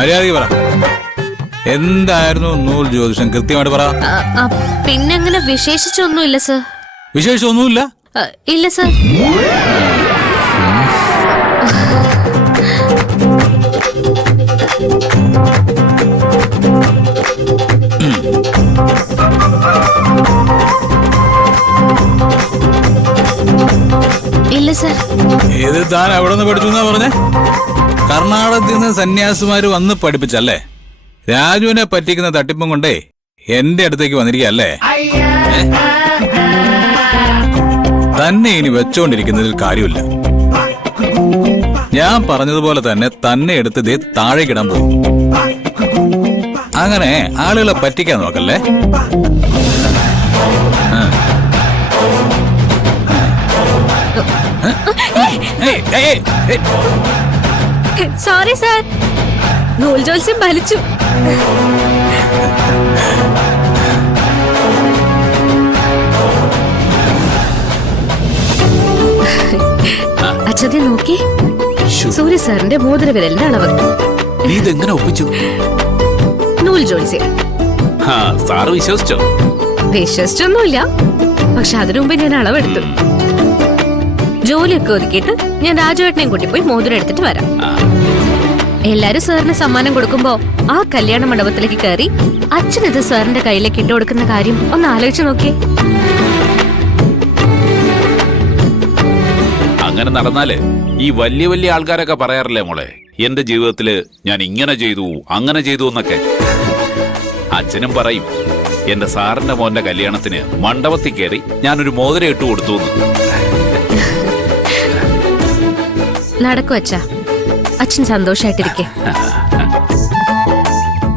മര്യാദയ്ക്ക് പറ, എന്തായിരുന്നു നൂൽ ജ്യോതിഷം? കൃത്യമായിട്ട് പറ. പിന്നെ അങ്ങനെ വിശേഷിച്ചൊന്നുമില്ല സർ. വിശേഷിച്ചൊന്നുമില്ല? ഇല്ല സർ. ഇല്ല സർ. ഇത് താൻ എവിടെ നിന്ന് പഠിച്ചു എന്നാ പറഞ്ഞേ? കർണാടകത്തിൽ നിന്ന് സന്യാസിമാര് വന്ന് പഠിപ്പിച്ചല്ലേ? രാജുവിനെ പറ്റിക്കുന്ന തട്ടിപ്പും കൊണ്ടേ എന്റെ അടുത്തേക്ക് വന്നിരിക്കല്ലേ? തന്നെ ഇനി വെച്ചോണ്ടിരിക്കുന്നതിൽ കാര്യമില്ല. ഞാൻ പറഞ്ഞതുപോലെ തന്നെ തന്നെ എടുത്ത് ദേ താഴേക്കിടാൻ പോകും. അങ്ങനെ ആളുകളെ പറ്റിക്കാൻ നോക്കല്ലേ? സോറി സാർ, നൂൽ ജോത്സ്യം ഫലിച്ചു. അച്ഛതെ നോക്കി, സൂര്യ സാറിന്റെ മോതിരവിരലിന്റെ അളവ്. ഇതെങ്ങനെ ഒപ്പിച്ചു? നൂൽ ജോത്സ്യം. സാറ് വിശ്വസിച്ചോ? വിശ്വസിച്ചൊന്നുമില്ല, പക്ഷെ അതിനു മുമ്പ് ഞാൻ അളവെടുത്തു. ജോലിയൊക്കെ ഒതുക്കിയിട്ട് ഞാൻ രാജുവേട്ടനെയും കൂട്ടി പോയി മോതിരം എടുത്തിട്ട് വരാം. എല്ലാരും സാറിന് സമ്മാനം കൊടുക്കുമ്പോ ആ കല്യാണ മണ്ഡപത്തിലേക്ക് കയറി അച്ഛനിത് സാറിന്റെ കയ്യിലേക്ക് ഇട്ട് കൊടുക്കുന്ന കാര്യം ഒന്ന് ആലോചിച്ച് നോക്കിയേ. അങ്ങനെ നടന്നാല് ഈ വലിയ വലിയ ആൾക്കാരൊക്കെ പറയാറില്ലേ മോളെ, എന്റെ ജീവിതത്തില് ഞാൻ ഇങ്ങനെ ചെയ്തു അങ്ങനെ ചെയ്തു എന്നൊക്കെ. അച്ഛനും പറയും എന്റെ സാറിന്റെ മോന്റെ കല്യാണത്തിന് മണ്ഡപത്തിൽ കയറി ഞാനൊരു മോതിരം ഇട്ട് കൊടുത്തു. നടക്കും അച്ഛാ, അച്ഛൻ സന്തോഷായിട്ടിരിക്കെ.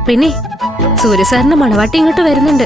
പിന്നെ സൂര്യ സാറിന്റെ മണവാട്ടി ഇങ്ങോട്ട് വരുന്നുണ്ട്.